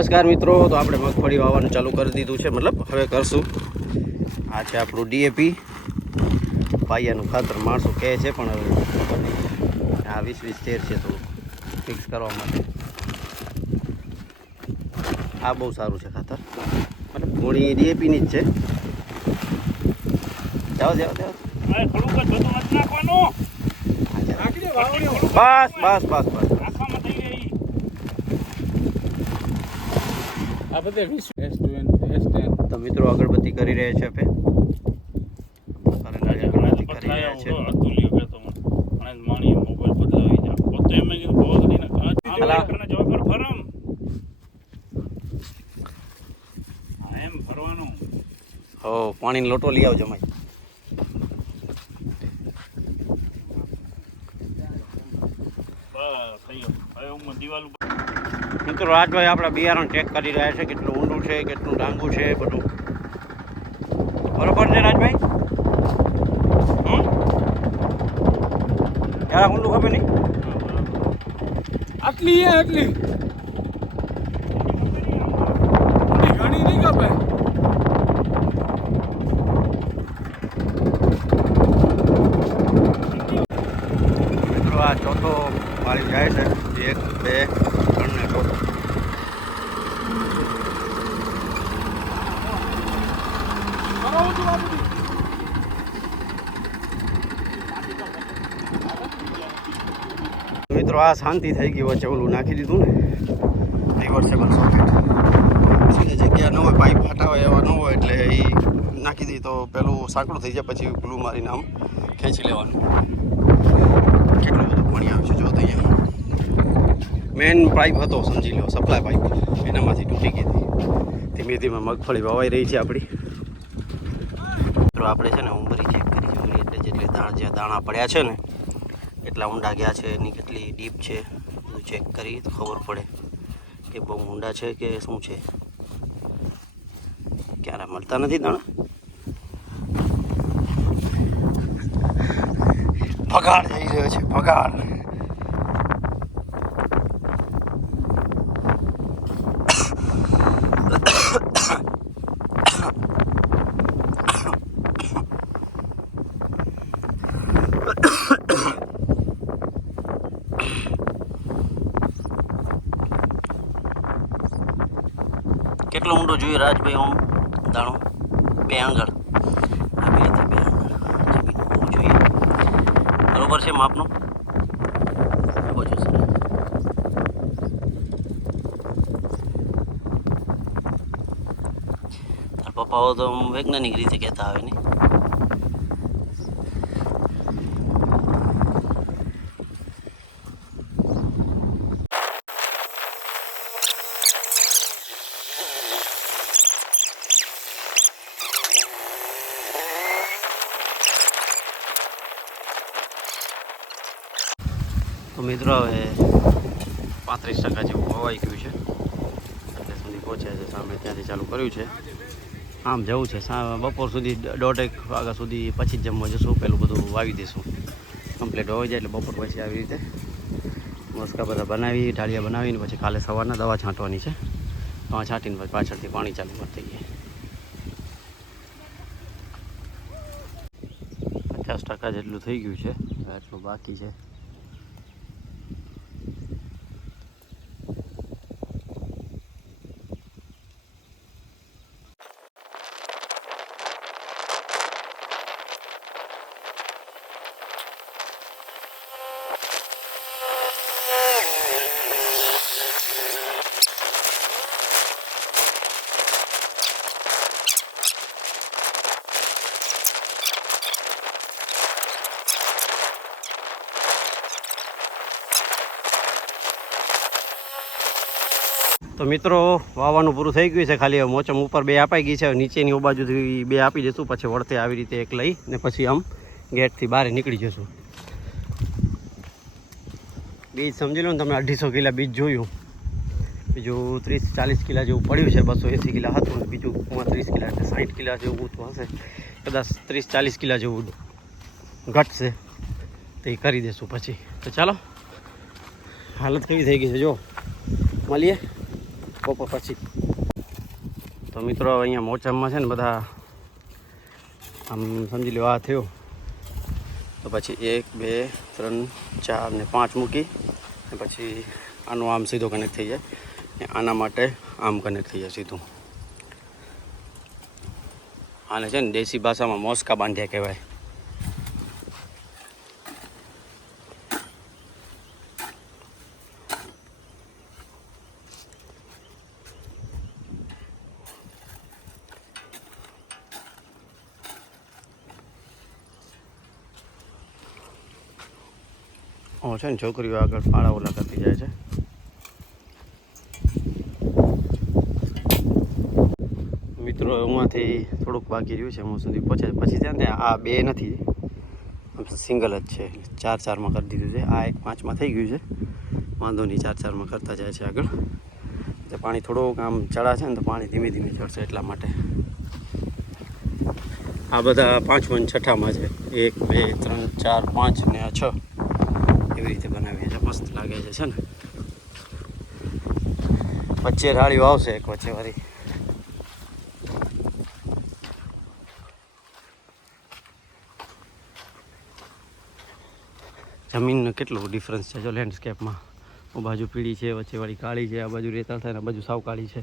નમસ્કાર મિત્રો તો આપણે મગફળી વાવવાનું ચાલુ કરી દીધું છે. મતલબ હવે કરશું. આ છે આપણું ડીએપી. પાયાનું ખાતર માણસો કહે છે પણ હવે આ વીસ વીસ તેર છે તો ફિક્સ કરવા માટે. આ બહુ સારું છે ખાતર. મતલબ ઘોડી ડીએપીની જ છે. જાઓ જાઓ જાઓ. બસ બસ બસ બસ નાખવામાં થઈ ગઈ આ બધે વીસ એસ ટેન એસ ટેન તો મિત્રો અગરબત્તી કરી રહ્યા છે આપણે અગરબત્તી કરી રહ્યા છે. અતુલ્ય માણી મોબાઈલ બદલાવી જા પોતે એમ કીધું ભોગડીને હલા. કાંચ જવાબ ફરમ હા એમ ફરવાનું હો પાણીનો લોટો લઈ આવજો માઈ. બસ થઈ ગયું. હવે હું દિવાલ ઉપર મિત્રો, રાજભાઈ આપણા બિયારણ ચેક કરી રહ્યા છે, કેટલું ઊંડું છે, કેટલું ડાંગું છે, બધું. બરોબર છે રાજભાઈ? યાર ઊંડું ખબર નહીં? આટલી આટલી ઊંડી ઘણી નહીં કપાય મિત્રો આ ચોથો વાળી જાય છે એક બે ત્રણ ને ચોથો કરાવું છું બાપુજી મિત્રો આ શાંતિ થઈ ગઈ વચ્ચે ઓલું નાખી દીધું ને. રિવર્સેબલ સોકેટ સીધે જગ્યા ન હોય પાઇપ ફાટા હોય એવા ન હોય એટલે એ નાખી દઈએ તો પેલું સાંકડું થઈ જાય પછી ગ્લુ મારીને આમ ખેંચી લેવાનું. કેટલું બધું પાણી આવ્યું છે જો અહીંયા. મેઇન પાઇપ હતો સમજી લો સપ્લાય પાઇપ એનામાંથી તૂટી ગઈ હતી. ધીમે ધીમે મગફળી વવાઈ રહી છે આપણી. મિત્રો આપણે છે ને ઉંબરી ચેક કરી જોઈએ એટલે જેટલી દાણા જે દાણા પડ્યા છે ને કેટલા ઊંડા ગયા છે, એની કેટલી ડીપ છે, બધું ચેક કરી તો ખબર પડે કે બહુ ઊંડા છે કે શું છે. ક્યારે મળતા નથી દાણા? પગાર થઈ રહ્યો છે પગાર કેટલો ઊંડો જોઈએ રાજભાઈ હું દાણો? બે આંગળ. બેથી બે આંગળ. જમીન હોવું જોઈએ. બરોબર છે માપનું? પપ્પાઓ તો વૈજ્ઞાનિક રીતે કહેતા આવે ને. તો મિત્રો હવે પાંત્રીસ ટકા જેવું હવાઈ ગયું છે. એટલે સુધી પહોંચ્યા છે સામે ત્યાંથી ચાલુ કર્યું છે. આમ જવું છે બપોર સુધી દોઢેક વાગ્યા સુધી પછી જ જમવા જશું, પેલું બધું વાવી દઈશું. કમ્પ્લીટ હોઈ જાય એટલે બપોર પછી આવી રીતે મસ્કા બધા બનાવી, ઢાળિયા બનાવીને પછી કાલે સવારના દવા છાંટવાની છે. દવા છાંટીને પછી પાછળથી પાણી ચાલુ કરતી ગઈ પચાસ ટકા જેટલું થઈ ગયું છે એટલું બાકી છે. તો મિત્રો, વાવવાનું પૂરું થઈ ગયું છે ખાલી. મોચમ ઉપર બે અપાઈ ગઈ છે. નીચેની ઓ બાજુથી બે આપી દઈશું. પછી વળતે આવી રીતે એક લઈ ને પછી આમ ગેટથી બહાર નીકળી જશું. બીજ સમજી લો ને તમે, અઢીસો કિલા બીજ જોયું. બીજું ત્રીસ ચાલીસ કિલા જેવું પડ્યું છે, બસો એંસી કિલા હતું ને બીજું ત્રીસ કિલા એટલે સાઠ કિલા જેવું તો હશે. કદાચ ત્રીસ ચાલીસ કિલા જેવું ઘટશે. તો એ કરી દઈશું પછી. તો ચાલો, હાલત કેવી થઈ ગઈ છે, જો. મળીએ. બપોર પછી. તો મિત્રો અહીંયા મોચામાં છે ને બધા આમ સમજી લો આ થયો. તો પછી એક, બે, ત્રણ, ચાર ને પાંચ મૂકી ને પછી આનો આમ સીધો કનેક્ટ થઈ જાય. ને આના માટે આમ કનેક્ટ થઈ જાય સીધું. આને છે ને દેશી ભાષામાં મોસ્કા બાંધ્યા કહેવાય. ઓ છે ને છોકરીઓ આગળ ફાળા ઓલા કરતી જાય છે. મિત્રો ઉમાંથી થોડુંક બાકી રહ્યું છે, હું સુધી પહોંચે પછી છે ને આ બે નથી. સિંગલ જ છે ચાર ચારમાં કરી દીધું છે. આ એક પાંચમાં થઈ ગયું છે. વાંધો નહીં, ચાર ચારમાં કરતા જાય છે આગળ. એટલે પાણી થોડુંક આમ ચડા છે ને તો પાણી ધીમે ધીમે ચડશે એટલા માટે. આ બધા પાંચમાં છઠ્ઠામાં છે. એક, બે, ત્રણ, ચાર, પાંચ ને આ છ. એવી રીતે બનાવીએ છીએ, મસ્ત લાગે છે છે ને? વચ્ચે રાળીઓ આવશે એક વચ્ચે વારી જમીનનો કેટલો ડિફરન્સ છે જો લેન્ડસ્કેપમાં આ બાજુ પીળી છે વચ્ચેવાળી કાળી છે, આ બાજુ રેતાળ થાય ને આ બાજુ સાવ કાળી છે.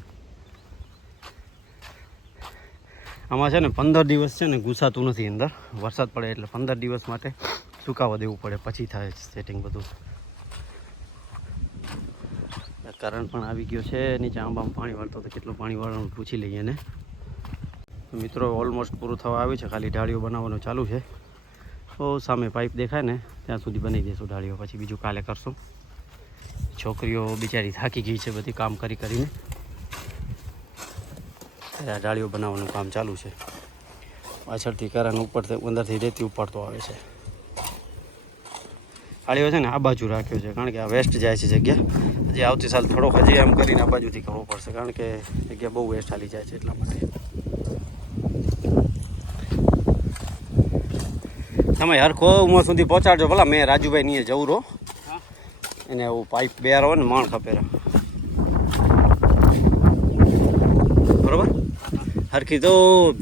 આમાં છે ને પંદર દિવસ છે ને ઘૂસાતું નથી અંદર. વરસાદ પડે એટલે પંદર દિવસ માટે સુકાવા દેવું પડે, પછી થાય સેટિંગ બધું. કરંટ પણ આવી ગયો છે, નીચે આંબામાં પાણી વાળતો તો કેટલું પાણી વાળવાનું પૂછી લઈએ ને. મિત્રો ઓલમોસ્ટ પૂરું થવા આવ્યું છે, ખાલી ઢાળીઓ બનાવવાનું ચાલુ છે. તો સામે પાઇપ દેખાય ને, ત્યાં સુધી બનાવી દઈશું ઢાળીઓ, પછી બીજું કાલે કરશું. છોકરીઓ બિચારી થાકી ગઈ છે બધી કામ કરી કરીને. આ ડાળીઓ બનાવવાનું કામ ચાલુ છે. પાછળથી કારણ ઉપરથી, અંદરથી રેતી ઉપાડતો આવે છે. ઢાળીઓ છે ને આ બાજુ રાખ્યો છે કારણ કે આ વેસ્ટ જાય છે જગ્યા. હજી આવતી સાલ થોડોક હજી એમ કરીને આ બાજુથી કરવો પડશે કારણ કે જગ્યા બહુ વેસ્ટ હાલી જાય છે એટલા માટે. તમે હરખો ઉમર સુધી પહોંચાડજો ભલા મેં રાજુભાઈ નહીં જવું રહો. એને એવું પાઇપ બેર ને માણ ખપેરા. બરોબર? હરખી તો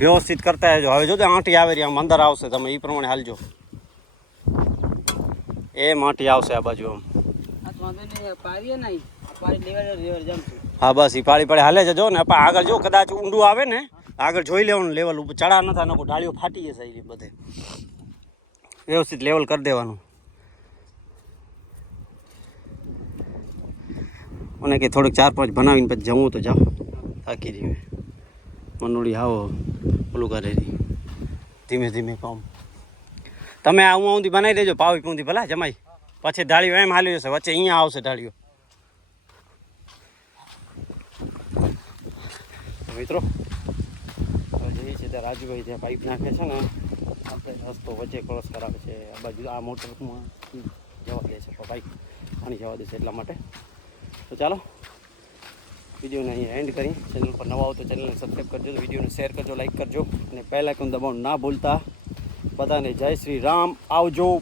વ્યવસ્થિત કરતા જો હવે જો આંટી આવે આમ અંદર આવશે તમે એ પ્રમાણે હાલજો. એ માટી આવશે આ બાજુ આમ. હા બસ એ પાળી પાળી હાલે જજો ને આપણે આગળ જો કદાચ ઊંડું આવે ને આગળ જોઈ લેવાનું લેવલ ઉપર ચડા ન થાય નકો ડાળીઓ ફાટી જશે એ બધે. વ્યવસ્થિત લેવલ કરી દેવાનું. મને કે થોડુંક ચાર પાંચ બનાવીને પછી જવું તો જાઓ થાકી રહ્યું મનોડી આવો ઓલું કરે ધીમે ધીમે કામ. તમે આ હું ઊંધી બનાવી દેજો, પાવી પૂંધી ભલા જમાઈ. પછી ઢાળીઓ એમ હાલી જશે, વચ્ચે અહીંયા આવશે ઢાળીઓ મિત્રો જઈએ છીએ રાજુભાઈ ત્યાં પાઇપ નાખે છે ને, આપણે રસ્તો વચ્ચે ક્રોસ કરાવે છે, આ બાજુ આ મોટરમાં જવા દે છે પાઇપ પાણી જવા દે છે એટલા માટે. તો ચાલો, વિડીયોને અહીંયા એન્ડ કરી ચેનલ પર નવા આવો તો ચેનલને સબસ્ક્રાઈબ કરજો, વિડીયોને શેર કરજો લાઇક કરજો, અને પહેલાં કોઈ દબાવવાનું ના ભૂલતા. બધાને જય શ્રી રામ. આવજો.